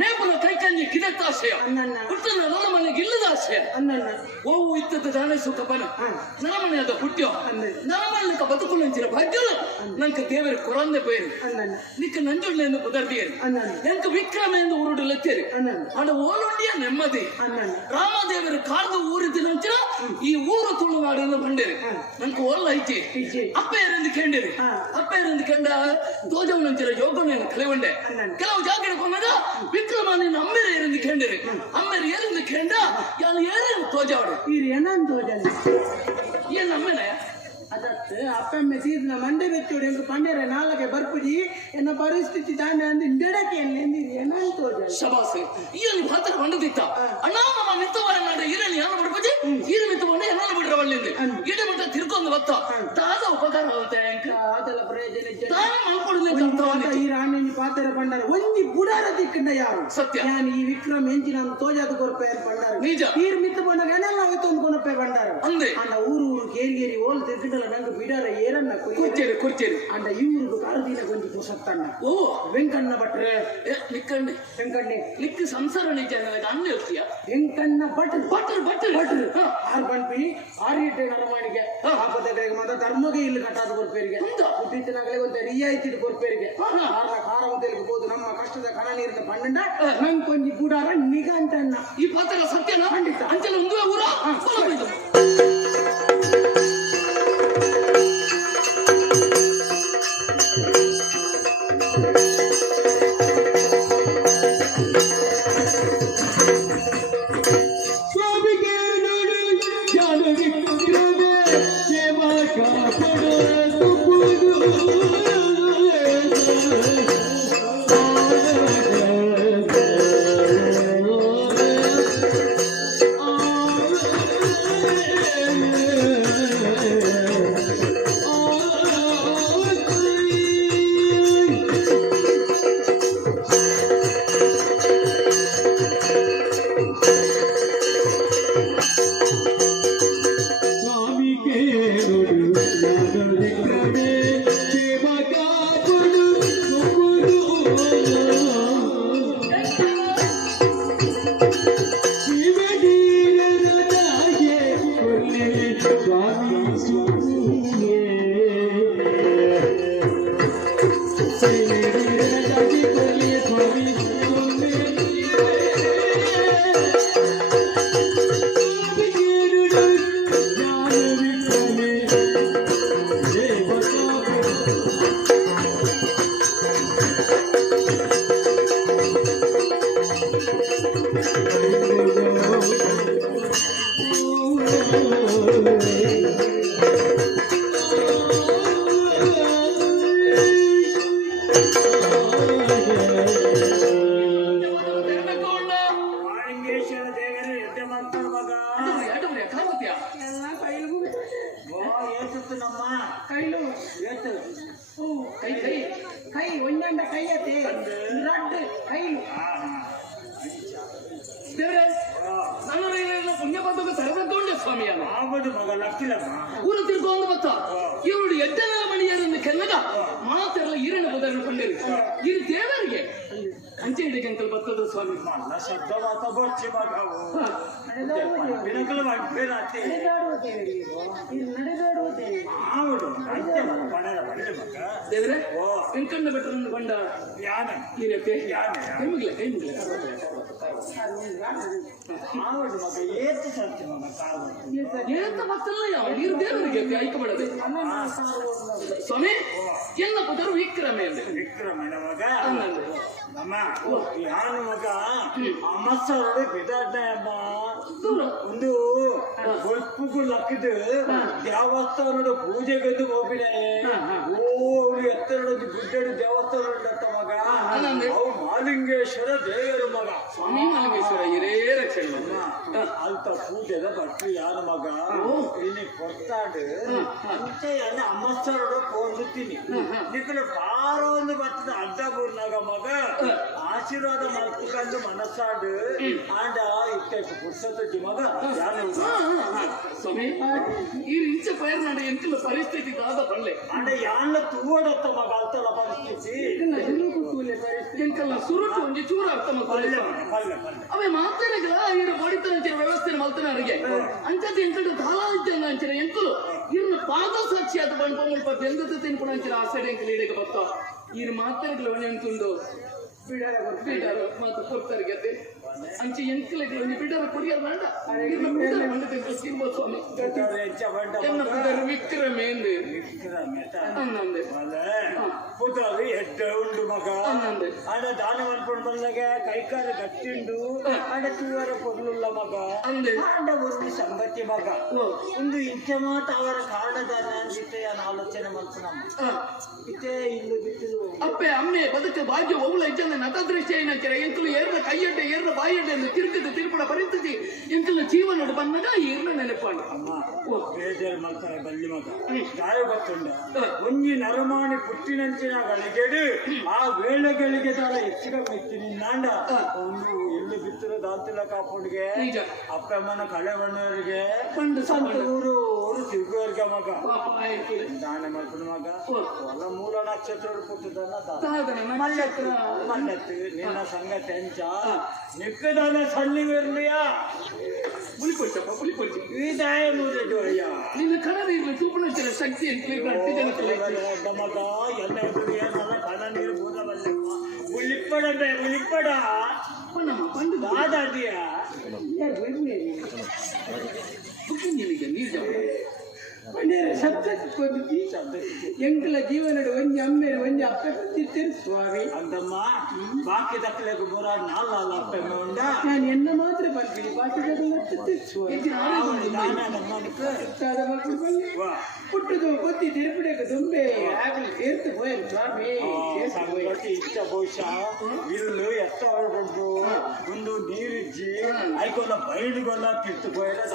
ನೇಪನ ಕೈಕಂಜಿ ಕಿದತ್ತಾಶಯ ಹುಟ್ಟದ ನನ್ನ ಮನೆಗೆ ಇಲ್ಲದ ಆಶಯ ಓವು ಇತ್ತದ ದಾನೆ ಸುಖ ಬನ ನನ್ನ ಮನೆಯಾದ ಹುಟ್ಟ್ಯೋ ನನ್ನ ಮನೆಯಕ ಬದುಕುಲಂಚಿನ ಭಾಗ್ಯದ ನಂಕ ದೇವರ ಕೊರಂದೆ ಪೇರು ನಿಕ್ಕ ನಂಜುಳ್ಳ ಎಂದು ಕುದರ್ದಿಯರು ಎಂಕ ವಿಕ್ರಮ ಎಂದು ಊರುಡು ಲೆತ್ತೇರಿ ಅಡ ಓಲುಂಡಿಯ ನೆಮ್ಮದಿ ರಾಮದೇವರು ಕಾಡ್ದ ಊರಿದ ನಂತರ ಈ ಊರು ತುಳುನಾಡು ಎಂದು ಬಂಡೇರಿ ನಂಕ ಓಲ್ಲ ಐತಿ ಅಪ್ಪೆಯರೆಂದು ಕೇಂಡಿರಿ ಅಪ್ಪೆಯರೆಂದು ಕಂಡ ತೋಜವ ನಂತರ ಯೋಗವನ್ನು ಕಲೆವಂಡೆ ಕೆಲವು ಜಾಗಡೆ ಬಂದ ವಿಕ್ರಮ ನಿನ್ನ ಅಮ್ಮೇರಿ ಏರೆಂದು ಕೇಂಡಿರಿ ಅಮ್ಮೇರಿ ಏರೆಂದು ಕೇಂಡ ಯಾನು ಏರೇನು ತೋಜಾವಡು ಇದು ಏನಂತ ತೋಜಲ್ಲ ಏನ್ ಅಮ್ಮೇನೆ ಅದಕ್ಕೆ ಅಪ್ಪಮ್ಮೆ ತೀರ್ನ ಮಂಡೆ ಬೆಚ್ಚೋಡು ಎಂದು ಪಂಡೇರ ನಾಲ್ಗೆ ಬರ್ಪುಜಿ ಎನ್ನ ಪರಿಸ್ಥಿತಿ ತಾಂಡೆ ಅಂದು ಇಂದೆಡಕ್ಕೆ ಎಂದಿರಿ ಏನಂತ ತೋಜಲ್ಲ ಶಬಾಸೆ ಈರನಿ ಭಾತರ ಬಂಡದಿತ್ತ ಅಣ್ಣಾಮ ಮಿತ್ತವರ ನಾಡ ಈರನಿ ಯಾನು ಬಿಡ್ಬಜಿ ಈರ ಮಿತ್ತವನ್ನ ಎನ್ನ ಬಿಡ್ರವಲ್ಲಿಂದ ಇಡ ಮಟ್ಟ ತಿರ್ಕೊಂಡು ಬತ್ತ ತಾದ ಉಪಕಾರ ಆಗುತ್ತೆ ಅದೆಲ್ಲ ಪ್ರಯೋಜನ ತಾನ ಮಾಡ್ಕೊಡುದು ಈ ರಾಣಿ ಪಾತ್ರ ಪಂಡಾರ ಒಂಜಿ ಬುಡಾರ ದಿಕ್ಕಂಡ ಯಾರು ಸತ್ಯ ನಾನು ಈ ವಿಕ್ರಮ್ ಎಂಚಿ ನಾನು ತೋಜಾದ ಕೊರಪೆ ಪಂಡಾರ ನಿಜ ಈರ್ ಮಿತ್ತ ಬಂದಾಗ ಏನೆಲ್ಲ ಅವತ್ತೊಂದು ಕೊನಪೆ ಪಂಡಾರ ಅಂದೆ ಅಂಡ ಊರು ಕೇರಿ ಓಲ್ ತಿರ್ಕಿಂಡಲ್ಲ ನಂಗೆ ಬಿಡಾರ ಏರನ್ನ ಕುರ್ಚೇರಿ ಅಂಡ ಇವ್ರಿಗೆ ಕಾರದಿನ ಕೊಂಚ ಪುಸತ್ತಣ್ಣ ಓ ವೆಂಕಣ್ಣ ಭಟ್ರೆ ನಿಕ್ಕಣ್ಣೆ ವೆಂಕಣ್ಣೆ ಲಿಕ್ಕ ಸಂಸಾರ ನಿಜ ಅಣ್ಣ ಇರ್ತೀಯ ವೆಂಕಣ್ಣ ಭಟ್ರು ಭಟ್ರು ಆರ್ ಬನ್ಪಿ ಆರ್ ಇಟ್ಟೆ ನರಮಾಣಿಗೆ ಆಪದಗಳಿಗೆ ಮಾತ್ರ ಧರ್ಮಗೆ ಇಲ್ಲಿ ಕಟ್ಟಾದ ಕೊರ್ಪೇರಿಗೆ ಉದ್ದಿತ್ತಿನಾಗಲೇ ಒಂದು ರಿಯಾಯಿತಿ ಕೊರ್ಪೇರಿಗೆ ಖಾರ ಉದ್ದಲಿಗೆ ಹೋದು ನಮ್ಮ ಕಷ್ಟದ ಕಣ ನೀರಿನ ಪಣ್ಣಂಡ ನಂಗೆ ಕೊಂಚಿ ಗೂಡಾರ ನಿಗಂಟಣ್ಣ ಈ ಪಾತ್ರ ಸತ್ಯನ ಖಂಡಿತ ಅಂಚಲ ಒಂದುವೆ ಊರ ಕೈ ಒಂದಂಡ ಕೈ ಅತ್ತೆ ರಡ್ಡು ಕೈಲು ದೇವರೇ ನನ್ನ ಪುಣ್ಯ ಬಂದಾಗ ತರಬೇಕೊಂಡೆ ಸ್ವಾಮಿ ಆಗೋದು ಮಗ ಲಕ್ಕಿಲ್ಲ ಊರು ತಿರ್ಕೊಂಡು ಬತ್ತ ಇವರು ಎಡ್ಡನ ಮಣಿಯರನ್ನು ಕೆನ್ನಗ ಮಾತೆಲ್ಲ ಈರಿನ ಬದಲು ಕೊಂಡರು ಇದು ದೇವರಿಗೆ ಅಂಚೆ ಹಿಡಿಗೆ ಅಂಕಲ್ ಬರ್ತದ ಸ್ವಾಮಿ ಮಲ್ಲ ಶಬ್ದ ಮಾತ ಬರ್ಚಿ ಮಗವು ಬಿನಕಲು ಮಾಡ್ಬೇರಾತೆ ಆವಡು ದೇವರೇ ವೆಂಕಣ್ಣ ಭಟ್ರನ್ನು ಬಂಡ ಯಾನೆ ಈ ರೀತಿ ಕೈ ಮುಗಿಲ ಆವಡು ಮಗ ಏತು ಸರ್ತಿ ಮಗ ಕಾವು ಏತ ಮತ್ತಲ್ಲ ಯಾವ ನೀರು ದೇವರಿಗೆ ಐಕ ಮಾಡದೆ ಸ್ವಾಮಿ ಎಲ್ಲ ಪದರು ವಿಕ್ರಮ ಎಂದೆ ವಿಕ್ರಮನ ಮಗ ನಮ್ಮ ಯಾನು ಮಗ ಅಮ್ಮಸರು ಬಿದಾಟ ಅಮ್ಮ ಒಂದು ಗೊಪ್ಪುಗೂ ಲಕ್ಕಿದು ದೇವಸ್ಥಾನದ ಪೂಜೆಗೆಂದು ಹೋಗಿದ್ದಾರೆ ಓ ಅವ್ರು ಎತ್ತರ ಗುಡ್ಡಡು ದೇವಸ್ಥಾನ ಮಗ ಅವು ಮಾಲಿಂಗೇಶ್ವರ ದೇವರು ಮಗ ಸ್ವಾಮಿ ಮಲಿಂಗೇಶ್ವರ ಹಿರೇ ರಕ್ಷಣೆ ಅಲ್ತ ಪೂಜೆದ ಭಟ್ರು ಯಾರು ಮಗ ಇನಿ ಕೊಡ್ತಾಡು ಅಂಚೆ ಅನ್ನ ಅಮ್ಮಸ್ತರೋಡ ಪೋಂದುತ್ತೀನಿ ನಿಕ್ಕಲು ಬಾರ ಒಂದು ಬರ್ತದ ಅಡ್ಡ ಬೂರ್ನಾಗ ಮಗ ಆಶೀರ್ವಾದ ಮಲ್ಪುಕಂದು ಮನಸ್ಸಾಡು ಆಂಡ ಇತ್ತೆ ಪುರ್ಸತ್ತು ಮಗ ಯಾರು ಸ್ವಾಮಿ ಈ ಇಂಚ ಪೈರ್ ನಾಡು ಎಂತಿಲ್ಲ ಪರಿಸ್ಥಿತಿ ಕಾದ ಬಳ್ಳೆ ಆಂಡ ಯಾನ್ಲ ತೂವಡತ್ತ ಮಗ ಅಲ್ತಲ್ಲ ಪರಿಸ್ಥಿತಿ ಎಂಕಲ್ಲ ಸುರುಟು ಒಂಜಿ ಚೂರ ಅರ್ಥ ಪಲ್ಲೆ ಅವೇ ಮಾತಾಡಗಲ ಇರ ಬಡಿತನ ಅಂಚಿನ ವ್ಯವಸ್ಥೆ ಮಲ್ತನ ಅರಿಗೆ ಅಂಚದ ಎಂಕಡು ದಾಲಾಂಚನ ಅಂಚಿನ ಎಂಕಲು ಇರ್ನ ಪಾದ ಸಾಕ್ಷಿ ಆದ ಬಂಪ ಮುಲ್ಪ ಬೆಂದತ ತಿನ್ಪುಣ ಅಂಚಿನ ಆಸಡೆ ಎಂಕಲು ಇಡೆಗೆ ಬತ್ತ ಇರ್ ಮಾತಾಡಗಲ ಒಣೆ ಅಂತುಂಡು ಬಿಡಾರ ಮಾತು ಕೊಡ್ತಾರೆ ಗತೆ ಅಂಚೆ ಎಂಕಲಿಗೆ ಒಂದು ಬಿಡಾರ ಕೊರಿಯರ್ ಬೇಡ ಇರ್ನ ಬಿಡಾರ ಮಂಡತೆ ತಿನ್ಬೋದು ಸ್ವಾಮಿ ಎನ್ನ ಬಿಡಾರ ವಿಕ್ರಮೇಂದು ಅನ್ನಂದೆ ಪುತರು ಎಡ್ಡ ಉಂಡು ಮಗ ಅನ್ನಂದೆ ಆಡ ದಾನ ಮಾಡ್ಕೊಂಡು ಬಂದಾಗ ಕೈಕಾರ ಗಟ್ಟಿಂಡು ಆಡ ತೂವರ ಕೊರ್ಲುಲ್ಲ ಮಗ ಅಂದೆ ಆಡ ಒಂದು ಸಂಗತಿ ಮಗ ಒಂದು ಇಂಚ ಮಾತ ಅವರ ಕಾರಣದಾನ ಅಂದಿತ್ತೆ ನಾನು ಆಲೋಚನೆ ಮಾಡ್ತಾನ ಇತ್ತೆ ಇಲ್ಲು ಬಿಟ್ಟು ಅಪ್ಪೆ ಅಮ್ಮೆ ಬದುಕ ಭಾಗ್ಯ ಒವ್ಲ ಇದ್ದಂಗೆ ನಟದೃಷ್ಟಿ ಏನಂತೀರ ಎಂಕಲು ಏರ್ನ ಕೈಯಡ್ಡೆ ಏರ್ನ ಬಾಯಡ್ಡೆ ಎಂದು ತಿರುಗಿದ ತಿರುಪಡ ಪರಿಸ್ಥಿತಿ ಎಂಕಲು ಜೀವನ ಬಂದಾಗ ಏರ್ನ ನೆನಪಾಡು ಅಮ್ಮ ಬೇಜಾರು ಮಾಡ್ತಾರೆ ಬಲ್ಲಿ ಮಗ ಗಾಯ ಗೊತ್ತುಂಡ ಒಂಜಿ ನರಮಾಣಿ ಪುಟ್ಟಿನಂಚಿನ ಗಳಿಗೆಡು ಆ ವೇಳೆಗಳಿಗೆ ತಾಳ ಹೆಚ್ಚಿಗ ಮೆಚ್ಚಿನಿ ನಾಂಡ ಒಂದು ಎಲ್ಲಿ ಬಿತ್ತಿರೋ ದಾಂತಿಲ್ಲ ಕಾಪುಡ್ಗೆ ನಿಜ ಅಪ್ಪಮ್ಮನ ಕಳೆ ಬಣ್ಣವರಿಗೆ ಕಂಡು ಸ್ವಂತ ಊರು ತಿರುಗುವರ್ಗ ಮಗ ಪಾಪ ಆಯ್ತು ದಾನ ಮಾಡ್ಕೊಂಡು ಮಗ ಹೊಲ ಮೂಲ ನಕ್ಷತ್ರ ಪುಟ್ಟದನ್ನ ಸಾಧನ ನಮ್ಮ ಹತ್ರ ಮಲ್ಲತ್ತು ನಿನ್ನ ಸಂಗತಿ ಅಂಚ ನಿಕ್ಕದಾನ ಸಣ್ಣಿವಿರ್ಲಿಯಾ ಪುಲಿಪೊಚ್ಚಪ್ಪ ಪುಲಿಪೊಚ್ಚಿ ಈ ದಾಯ ಮೂರದ್ದು ಅಯ್ಯ ನಿನ್ನ ಕಣದ ಇರ್ಲಿ ತೂಪಣಂಚಿನ ಶಕ್ತಿ ಎಂಕ್ಲಿಗೆ ಅಟ್ಟಿ ಜನ ಮಗ ಎಲ್ಲ ಏನಲ್ಲ ಕಣ ನೀರು ಬೋದವಲ್ಲ ಉಳಿಪಡಂದೆ ಉಳಿಪಡ ನಮ್ಮ ಪಂಡು ದಾದಾದಿಯ ನಿನಗೆ ನೀರು ಎಂಕಲ ಜೀವನ ಒಂಜಿ ಅಮ್ಮೇರು ಒಂಜಿ ಅಪ್ಪ ತಿರ್ತಿರು ಸ್ವಾಮಿ ಅಂತಮ್ಮ ಬಾಕಿ ದಕ್ಕಲೆಗೆ ಬರ ನಾಲ್ ಅಪ್ಪಮ್ಮ ಉಂಡ ನಾನು ಎನ್ನ ಮಾತ್ರ ಬರ್ತೀನಿ ಬಾಕಿ ಪುಟ್ಟದು ಗೊತ್ತಿ ತಿರುಪಡೆಗೆ ದುಂಬೆ ಆಗಲಿ ತೀರ್ತು ಹೋಯರು ಸ್ವಾಮಿ ಸಂಗತಿ ಇಷ್ಟ ಬಹುಶಃ ಇಲ್ಲು ಎತ್ತ ಹೊರಟು ಒಂದು ನೀರಿಜ್ಜಿ ಐಕೊಲ್ಲ ಬೈಡುಗೊಲ್ಲ ಕಿತ್ತು ಹೋಯಲ್ಲ